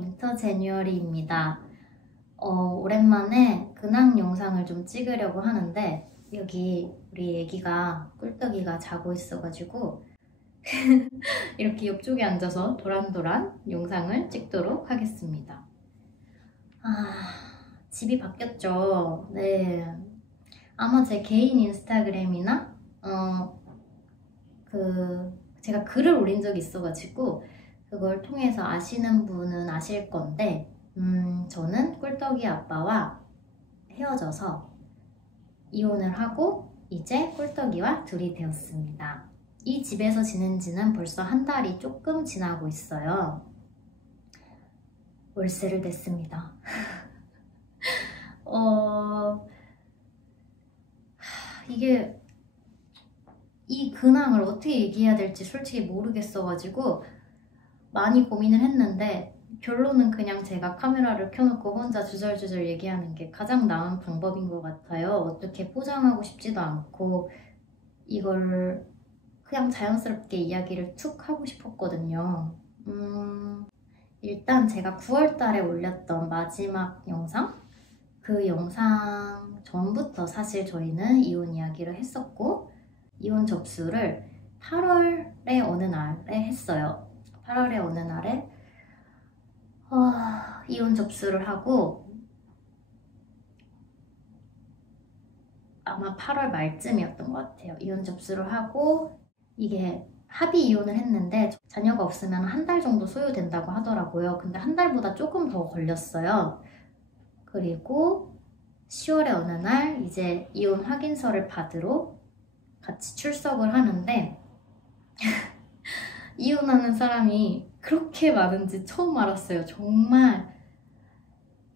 윈터 제뉴얼리입니다. 오랜만에 근황 영상을 좀 찍으려고 하는데 여기 우리 애기가 꿀떡이가 자고 있어가지고 이렇게 옆쪽에 앉아서 도란도란 영상을 찍도록 하겠습니다. 집이 바뀌었죠. 네, 아마 제 개인 인스타그램이나 제가 글을 올린 적이 있어가지고 그걸 통해서 아시는 분은 아실 건데 저는 꿀떡이 아빠와 헤어져서 이혼을 하고 이제 꿀떡이와 둘이 되었습니다. 이 집에서 지낸 지는 벌써 한 달이 조금 지나고 있어요. 월세를 냈습니다. 이게 이 근황을 어떻게 얘기해야 될지 솔직히 모르겠어가지고 많이 고민을 했는데 결론은 그냥 제가 카메라를 켜놓고 혼자 주절주절 얘기하는 게 가장 나은 방법인 것 같아요. 어떻게 포장하고 싶지도 않고 이걸 그냥 자연스럽게 이야기를 툭 하고 싶었거든요. 일단 제가 9월 달에 올렸던 마지막 영상? 그 영상 전부터 사실 저희는 이혼 이야기를 했었고 이혼 접수를 8월의 어느 날에 했어요. 8월의 어느 날에 이혼 접수를 하고 아마 8월 말쯤이었던 것 같아요. 이혼 접수를 하고 이게 합의 이혼을 했는데 자녀가 없으면 한 달 정도 소요된다고 하더라고요. 근데 한 달보다 조금 더 걸렸어요. 그리고 10월의 어느 날 이제 이혼 확인서를 받으러 같이 출석을 하는데 이혼하는 사람이 그렇게 많은지 처음 알았어요. 정말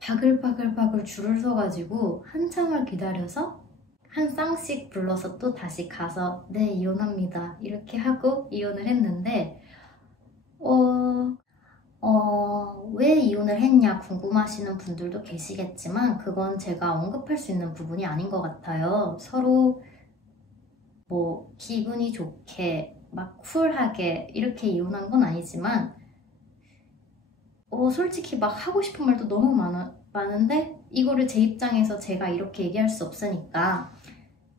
바글바글바글 줄을 서가지고 한참을 기다려서 한 쌍씩 불러서 또 다시 가서 네 이혼합니다 이렇게 하고 이혼을 했는데 왜 이혼을 했냐 궁금하시는 분들도 계시겠지만 그건 제가 언급할 수 있는 부분이 아닌 것 같아요. 서로 뭐 기분이 좋게 막 쿨하게 이렇게 이혼한 건 아니지만 솔직히 막 하고 싶은 말도 너무 많은데 이거를 제 입장에서 제가 이렇게 얘기할 수 없으니까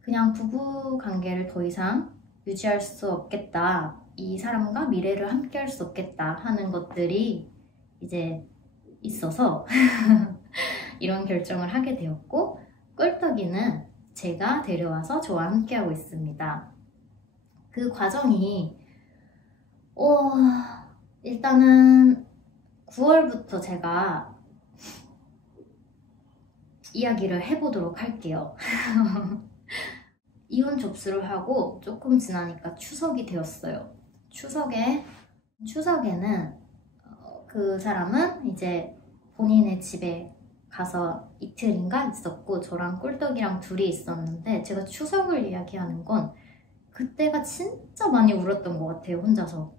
그냥 부부 관계를 더 이상 유지할 수 없겠다, 이 사람과 미래를 함께 할 수 없겠다 하는 것들이 이제 있어서 이런 결정을 하게 되었고 꿀떡이는 제가 데려와서 저와 함께하고 있습니다. 그 과정이 일단은 9월부터 제가 이야기를 해보도록 할게요. 이혼 접수를 하고 조금 지나니까 추석이 되었어요. 추석에는 그 사람은 이제 본인의 집에 가서 이틀인가 있었고 저랑 꿀떡이랑 둘이 있었는데 제가 추석을 이야기하는 건 그때가 진짜 많이 울었던 것 같아요. 혼자서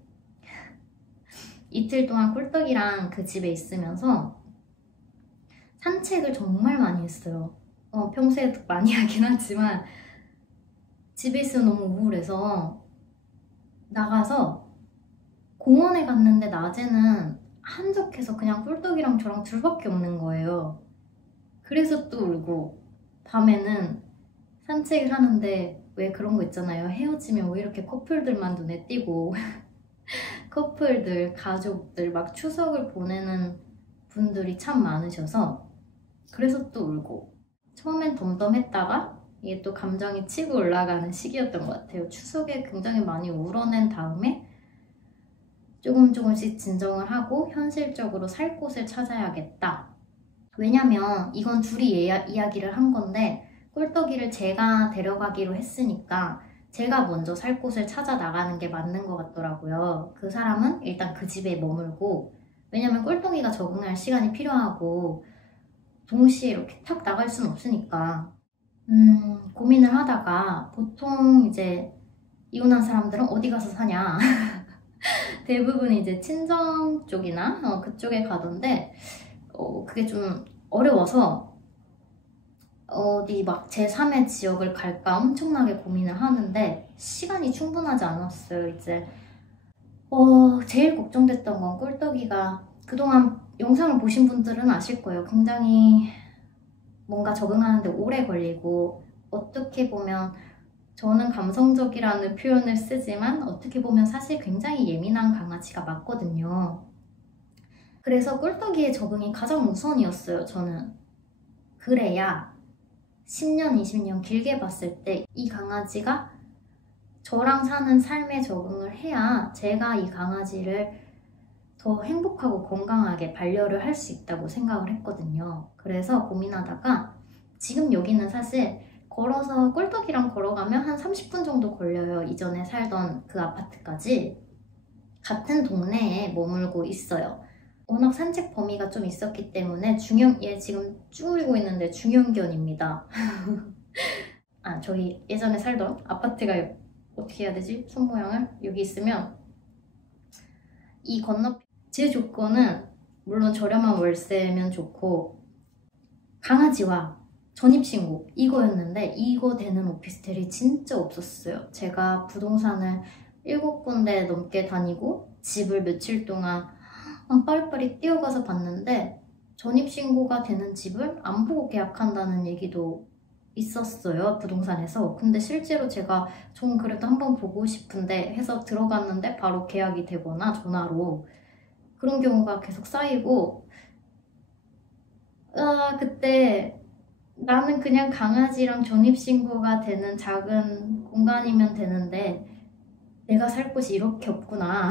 이틀 동안 꿀떡이랑 그 집에 있으면서 산책을 정말 많이 했어요. 평소에도 많이 하긴 하지만 집에 있으면 너무 우울해서 나가서 공원에 갔는데 낮에는 한적해서 그냥 꿀떡이랑 저랑 둘밖에 없는 거예요. 그래서 또 울고 밤에는 산책을 하는데 왜 그런 거 있잖아요. 헤어지면 왜 이렇게 커플들만 눈에 띄고 커플들, 가족들 막 추석을 보내는 분들이 참 많으셔서 그래서 또 울고 처음엔 덤덤했다가 이게 또 감정이 치고 올라가는 시기였던 것 같아요. 추석에 굉장히 많이 울어낸 다음에 조금씩 진정을 하고 현실적으로 살 곳을 찾아야겠다. 왜냐면 이건 둘이 이야기를 한 건데 꿀떡이를 제가 데려가기로 했으니까 제가 먼저 살 곳을 찾아 나가는 게 맞는 것 같더라고요. 그 사람은 일단 그 집에 머물고 왜냐면 꿀떡이가 적응할 시간이 필요하고 동시에 이렇게 탁 나갈 수는 없으니까 고민을 하다가 보통 이제 이혼한 사람들은 어디 가서 사냐 대부분 이제 친정 쪽이나 그쪽에 가던데 그게 좀 어려워서 어디 막 제3의 지역을 갈까 엄청나게 고민을 하는데 시간이 충분하지 않았어요. 이제 제일 걱정됐던 건 꿀떡이가 그동안 영상을 보신 분들은 아실 거예요. 굉장히 뭔가 적응하는데 오래 걸리고, 어떻게 보면 저는 감성적이라는 표현을 쓰지만 어떻게 보면 사실 굉장히 예민한 강아지가 맞거든요. 그래서 꿀떡이의 적응이 가장 우선이었어요, 저는. 그래야 10년, 20년 길게 봤을 때 이 강아지가 저랑 사는 삶에 적응을 해야 제가 이 강아지를 더 행복하고 건강하게 반려를 할 수 있다고 생각을 했거든요. 그래서 고민하다가 지금 여기는 사실 걸어서 꿀떡이랑 걸어가면 한 30분 정도 걸려요. 이전에 살던 그 아파트까지. 같은 동네에 머물고 있어요. 워낙 산책 범위가 좀 있었기 때문에 얘 지금 쭈그리고 있는데 중형견입니다. 아, 저희 예전에 살던 아파트가 어떻게 해야 되지? 손 모양을 여기 있으면 이 건너편 제 조건은 물론 저렴한 월세면 좋고 강아지와 전입신고 이거였는데 이거 되는 오피스텔이 진짜 없었어요. 제가 부동산을 7군데 넘게 다니고 집을 며칠 동안 빠리빠리 뛰어가서 봤는데 전입신고가 되는 집을 안 보고 계약한다는 얘기도 있었어요, 부동산에서. 근데 실제로 제가 전 그래도 한번 보고 싶은데 해서 들어갔는데 바로 계약이 되거나 전화로 그런 경우가 계속 쌓이고 그때 나는 그냥 강아지랑 전입신고가 되는 작은 공간이면 되는데 내가 살 곳이 이렇게 없구나.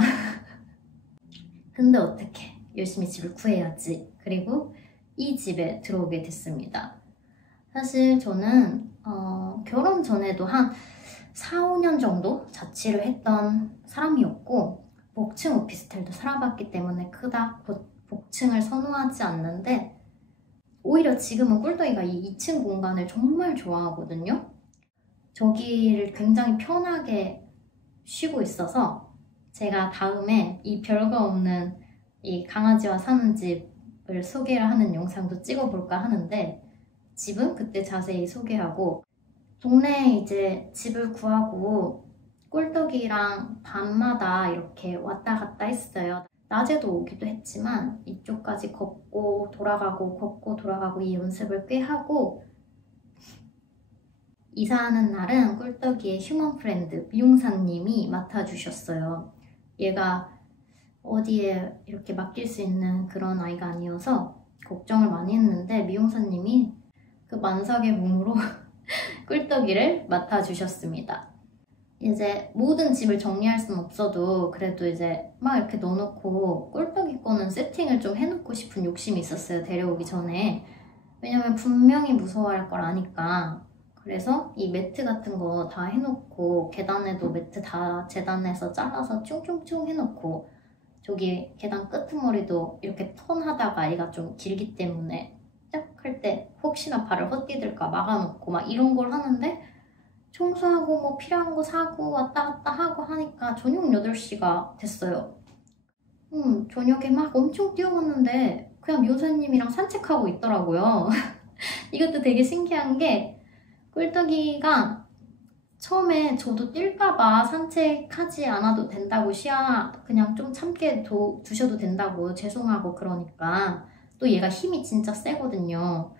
근데 어떡해. 열심히 집을 구해야지. 그리고 이 집에 들어오게 됐습니다. 사실 저는 결혼 전에도 한 4, 5년 정도 자취를 했던 사람이었고 복층 오피스텔도 살아봤기 때문에 그닥 복층을 선호하지 않는데 오히려 지금은 꿀떡이가 이 2층 공간을 정말 좋아하거든요. 저기를 굉장히 편하게 쉬고 있어서 제가 다음에 이 별거 없는 이 강아지와 사는 집을 소개를 하는 영상도 찍어볼까 하는데 집은 그때 자세히 소개하고 동네에 이제 집을 구하고 꿀떡이랑 밤마다 이렇게 왔다 갔다 했어요. 낮에도 오기도 했지만 이쪽까지 걷고 돌아가고 걷고 돌아가고 이 연습을 꽤 하고 이사하는 날은 꿀떡이의 휴먼 프렌드 미용사님이 맡아주셨어요. 얘가 어디에 이렇게 맡길 수 있는 그런 아이가 아니어서 걱정을 많이 했는데 미용사님이 그 만삭의 몸으로 꿀떡이를 맡아주셨습니다. 이제 모든 집을 정리할 순 없어도 그래도 이제 막 이렇게 넣어놓고 꿀떡이 거는 세팅을 좀 해놓고 싶은 욕심이 있었어요, 데려오기 전에. 왜냐면 분명히 무서워할 걸 아니까. 그래서 이 매트 같은 거 다 해놓고 계단에도 매트 다 재단해서 잘라서 쫑쫑쫑 해놓고 저기 계단 끄트머리도 이렇게 턴하다가 얘가 좀 길기 때문에 딱 할 때 혹시나 발을 헛디딜까 막아놓고 막 이런 걸 하는데 청소하고 뭐 필요한 거 사고 왔다 갔다 하고 하니까 저녁 8시가 됐어요. 저녁에 막 엄청 뛰어갔는데 그냥 묘사님이랑 산책하고 있더라고요. 이것도 되게 신기한 게 꿀떡이가 처음에 저도 뛸까봐 산책하지 않아도 된다고 그냥 좀 참게 두셔도 된다고 죄송하고 그러니까 또 얘가 힘이 진짜 세거든요.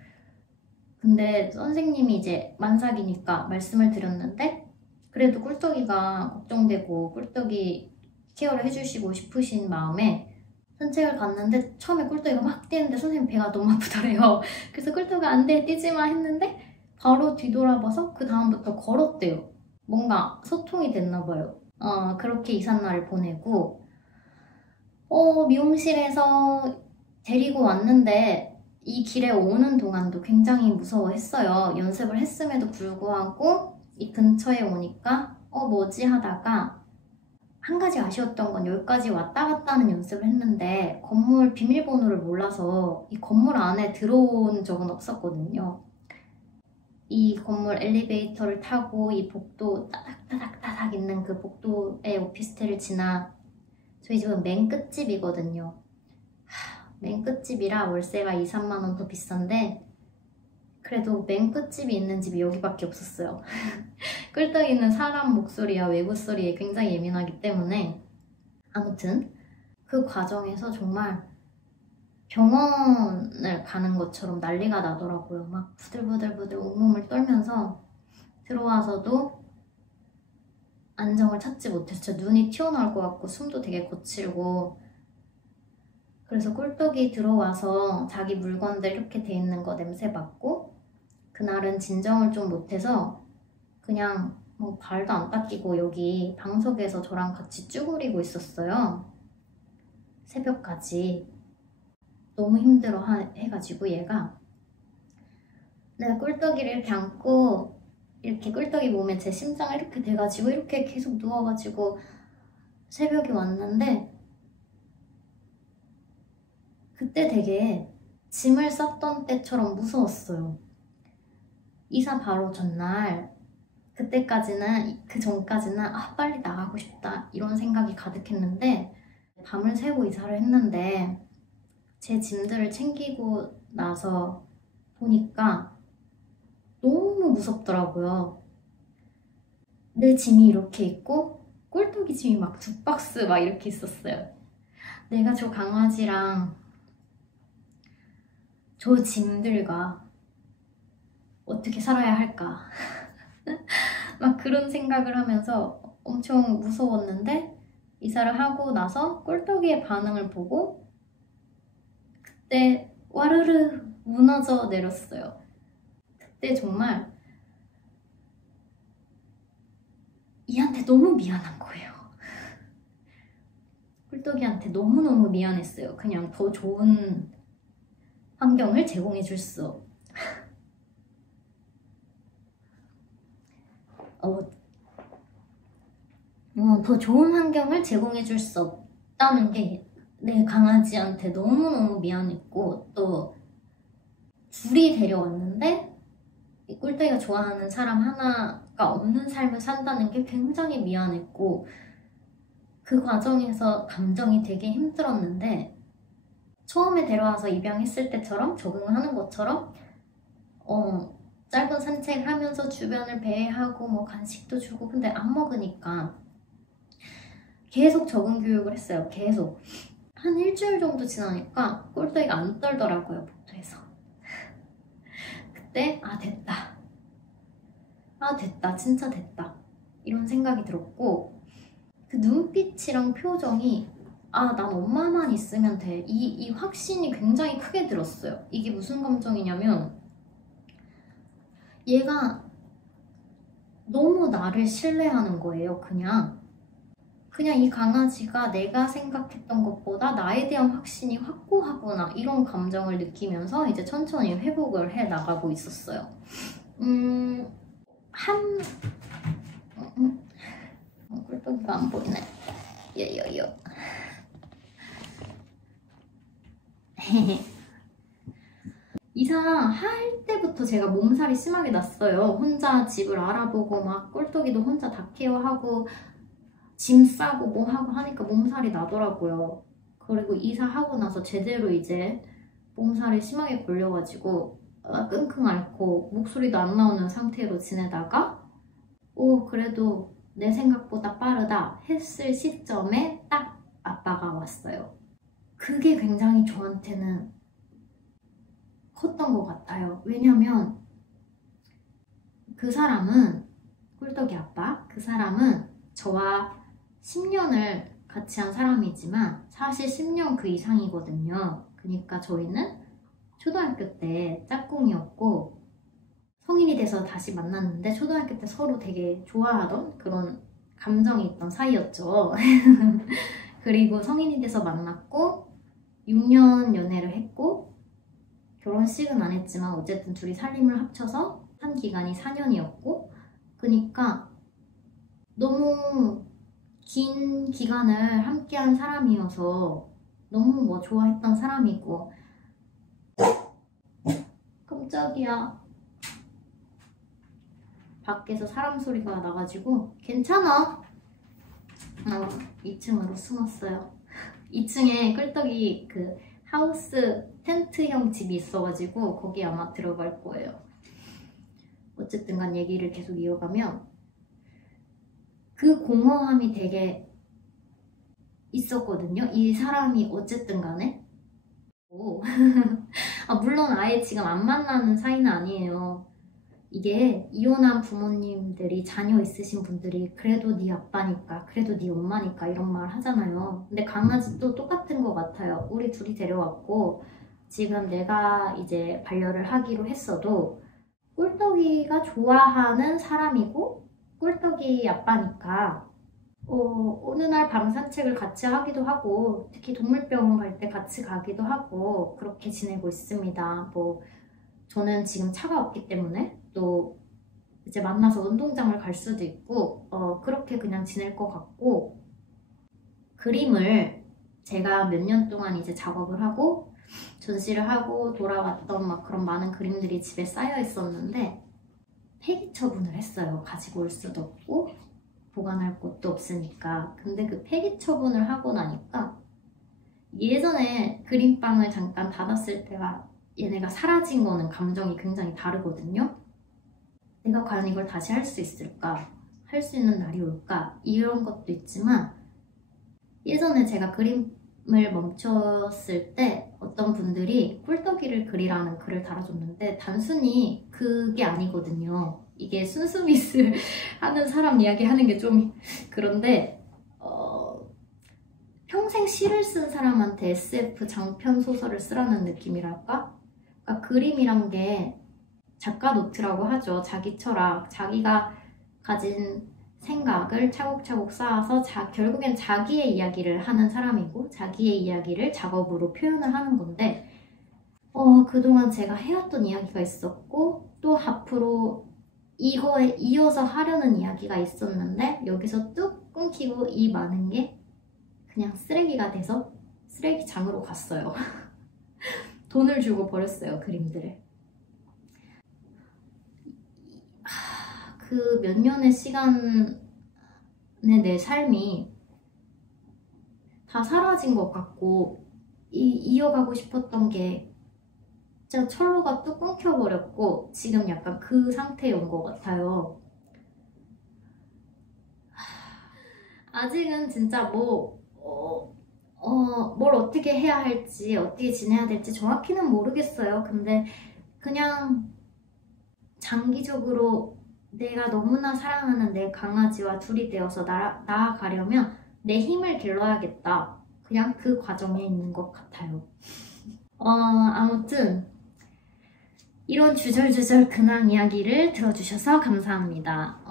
근데 선생님이 이제 만삭이니까 말씀을 드렸는데 그래도 꿀떡이가 걱정되고 꿀떡이 케어를 해주시고 싶으신 마음에 산책을 갔는데 처음에 꿀떡이가 막 뛰는데 선생님 배가 너무 아프더래요. 그래서 꿀떡이가 안 돼 뛰지 마 했는데 바로 뒤돌아봐서 그 다음부터 걸었대요. 뭔가 소통이 됐나 봐요. 그렇게 이삿날을 보내고 미용실에서 데리고 왔는데 이 길에 오는 동안도 굉장히 무서워했어요. 연습을 했음에도 불구하고 이 근처에 오니까 뭐지 하다가 한 가지 아쉬웠던 건 여기까지 왔다 갔다 하는 연습을 했는데 건물 비밀번호를 몰라서 이 건물 안에 들어온 적은 없었거든요. 이 건물 엘리베이터를 타고 이 복도 따닥따닥따닥 있는 그 복도의 오피스텔을 지나 저희 집은 맨 끝집이거든요. 맨 끝집이라 월세가 2, 3만 원 더 비싼데 그래도 맨 끝집이 있는 집이 여기밖에 없었어요. 꿀떡이는 사람 목소리와 외부 소리에 굉장히 예민하기 때문에 아무튼 그 과정에서 정말 병원을 가는 것처럼 난리가 나더라고요. 막 부들부들부들 온몸을 떨면서 들어와서도 안정을 찾지 못했죠. 눈이 튀어나올 것 같고 숨도 되게 거칠고. 그래서 꿀떡이 들어와서 자기 물건들 이렇게 돼 있는 거 냄새 맡고, 그날은 진정을 좀 못해서 그냥 뭐 발도 안 닦이고 여기 방석에서 저랑 같이 쭈그리고 있었어요. 새벽까지. 너무 힘들어 해가지고 얘가, 내가 꿀떡이를 이렇게 안고 이렇게 꿀떡이 몸에 제 심장을 이렇게 대가지고 이렇게 계속 누워가지고 새벽이 왔는데, 그때 되게 짐을 쌌던 때처럼 무서웠어요. 이사 바로 전날, 그때까지는, 그 전까지는 빨리 나가고 싶다 이런 생각이 가득했는데, 밤을 새고 이사를 했는데 제 짐들을 챙기고 나서 보니까 너무 무섭더라고요. 내 짐이 이렇게 있고 꿀떡이 짐이 막 2박스 막 이렇게 있었어요. 내가 저 강아지랑 저 짐들과 어떻게 살아야 할까 막 그런 생각을 하면서 엄청 무서웠는데, 이사를 하고 나서 꿀떡이의 반응을 보고 그때 와르르 무너져 내렸어요. 그때 정말 얘한테 너무 미안한 거예요. 꿀떡이한테 너무너무 미안했어요. 그냥 더 좋은 환경을 제공해 줄 수 더 좋은 환경을 제공해 줄 수 없다는 게 내 강아지한테 너무너무 미안했고, 또 둘이 데려왔는데 이 꿀떡이가 좋아하는 사람 하나가 없는 삶을 산다는 게 굉장히 미안했고, 그 과정에서 감정이 되게 힘들었는데, 처음에 데려와서 입양했을 때처럼 적응하는 것처럼 짧은 산책을 하면서 주변을 배회하고 뭐 간식도 주고, 근데 안 먹으니까 계속 적응 교육을 했어요. 계속. 한 일주일 정도 지나니까 꿀떡이가 안 떨더라고요, 복도에서. 그때 됐다. 됐다. 진짜 됐다. 이런 생각이 들었고, 그 눈빛이랑 표정이 난 엄마만 있으면 돼. 이 확신이 굉장히 크게 들었어요. 이게 무슨 감정이냐면, 얘가 너무 나를 신뢰하는 거예요. 그냥 이 강아지가 내가 생각했던 것보다 나에 대한 확신이 확고하구나, 이런 감정을 느끼면서 이제 천천히 회복을 해 나가고 있었어요. 꿀떡이가 안 보이네. 여여여. 이사할 때부터 제가 몸살이 심하게 났어요. 혼자 집을 알아보고 막 꿀떡이도 혼자 다 케어하고 짐 싸고 뭐 하고 하니까 몸살이 나더라고요. 그리고 이사하고 나서 제대로 이제 몸살이 심하게 걸려가지고 끙끙 앓고 목소리도 안 나오는 상태로 지내다가 그래도 내 생각보다 빠르다 했을 시점에 딱 아빠가 왔어요. 그게 굉장히 저한테는 컸던 것 같아요. 왜냐면 그 사람은, 꿀떡이 아빠, 그 사람은 저와 10년을 같이 한 사람이지만 사실 10년 그 이상이거든요. 그러니까 저희는 초등학교 때 짝꿍이었고, 성인이 돼서 다시 만났는데 초등학교 때 서로 되게 좋아하던 그런 감정이 있던 사이였죠. 그리고 성인이 돼서 만났고 6년 연애를 했고, 결혼식은 안 했지만 어쨌든 둘이 살림을 합쳐서 한 기간이 4년이었고, 그러니까 너무 긴 기간을 함께한 사람이어서 너무 좋아했던 사람이고. 깜짝이야. 밖에서 사람 소리가 나가지고. 괜찮아. 2층으로 숨었어요. 2층에 꿀떡이 그 하우스 텐트형 집이 있어가지고 거기 아마 들어갈 거예요. 어쨌든 간 얘기를 계속 이어가면, 그 공허함이 되게 있었거든요. 이 사람이 어쨌든 간에 물론 아예 지금 안 만나는 사이는 아니에요. 이게 이혼한 부모님들이 자녀 있으신 분들이 그래도 네 아빠니까, 그래도 네 엄마니까 이런 말 하잖아요. 근데 강아지도 똑같은 것 같아요. 우리 둘이 데려왔고 지금 내가 이제 반려를 하기로 했어도 꿀떡이가 좋아하는 사람이고 꿀떡이 아빠니까 어느 날 밤 산책을 같이 하기도 하고 특히 동물병원 갈 때 같이 가기도 하고 그렇게 지내고 있습니다. 뭐 저는 지금 차가 없기 때문에 또 이제 만나서 운동장을 갈 수도 있고 그렇게 그냥 지낼 것 같고 그림을 제가 몇 년 동안 이제 작업을 하고 전시를 하고 돌아왔던 막 그런 많은 그림들이 집에 쌓여 있었는데 폐기 처분을 했어요. 가지고 올 수도 없고 보관할 곳도 없으니까. 근데 그 폐기 처분을 하고 나니까 예전에 그림방을 잠깐 닫았을 때가 얘네가 사라진 거는 감정이 굉장히 다르거든요. 내가 과연 이걸 다시 할 수 있을까? 할 수 있는 날이 올까? 이런 것도 있지만 예전에 제가 그림을 멈췄을 때 어떤 분들이 꿀떡이를 그리라는 글을 달아줬는데 단순히 그게 아니거든요. 이게 순수미술 하는 사람 이야기 하는 게 좀 그런데 평생 시를 쓴 사람한테 SF 장편 소설을 쓰라는 느낌이랄까? 그러니까 그림이란 게 작가 노트라고 하죠. 자기 철학, 자기가 가진 생각을 차곡차곡 쌓아서 결국엔 자기의 이야기를 하는 사람이고 자기의 이야기를 작업으로 표현을 하는 건데 그동안 제가 해왔던 이야기가 있었고 또 앞으로 이거에 이어서 하려는 이야기가 있었는데 여기서 뚝 끊기고 이 많은 게 그냥 쓰레기가 돼서 쓰레기장으로 갔어요. 돈을 주고 버렸어요, 그림들을. 그 몇 년의 시간에 내 삶이 다 사라진 것 같고 이어가고 싶었던 게 진짜 철로가 뚝 끊겨버렸고 지금 약간 그 상태에 온 것 같아요. 아직은 진짜 뭘 어떻게 해야 할지 어떻게 지내야 될지 정확히는 모르겠어요. 근데 그냥 장기적으로 내가 너무나 사랑하는 내 강아지와 둘이 되어서 나아가려면 내 힘을 길러야겠다. 그냥 그 과정에 있는 것 같아요. 아무튼 이런 주절주절 근황 이야기를 들어주셔서 감사합니다.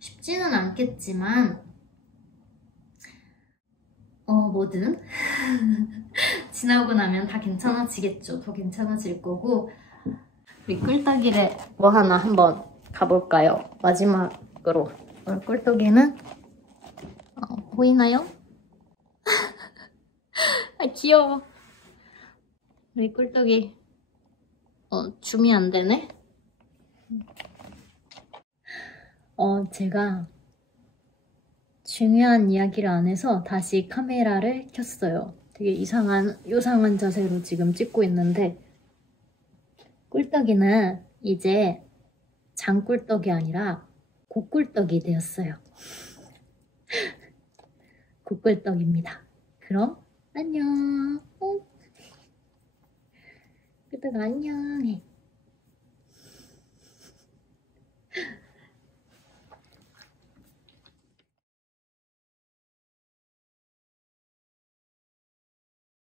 쉽지는 않겠지만 뭐든 지나고 나면 다 괜찮아지겠죠. 더 괜찮아질 거고 우리 꿀떡이를 뭐 하나 한번 가볼까요? 마지막으로 오늘 꿀떡이는 보이나요? 아 귀여워. 우리 꿀떡이 줌이 안 되네. 제가 중요한 이야기를 안 해서 다시 카메라를 켰어요. 되게 요상한 자세로 지금 찍고 있는데 꿀떡이는 이제 장꿀떡이 아니라 곡꿀떡이 되었어요. 곡꿀떡입니다. 그럼 안녕. 꿀떡 안녕 해.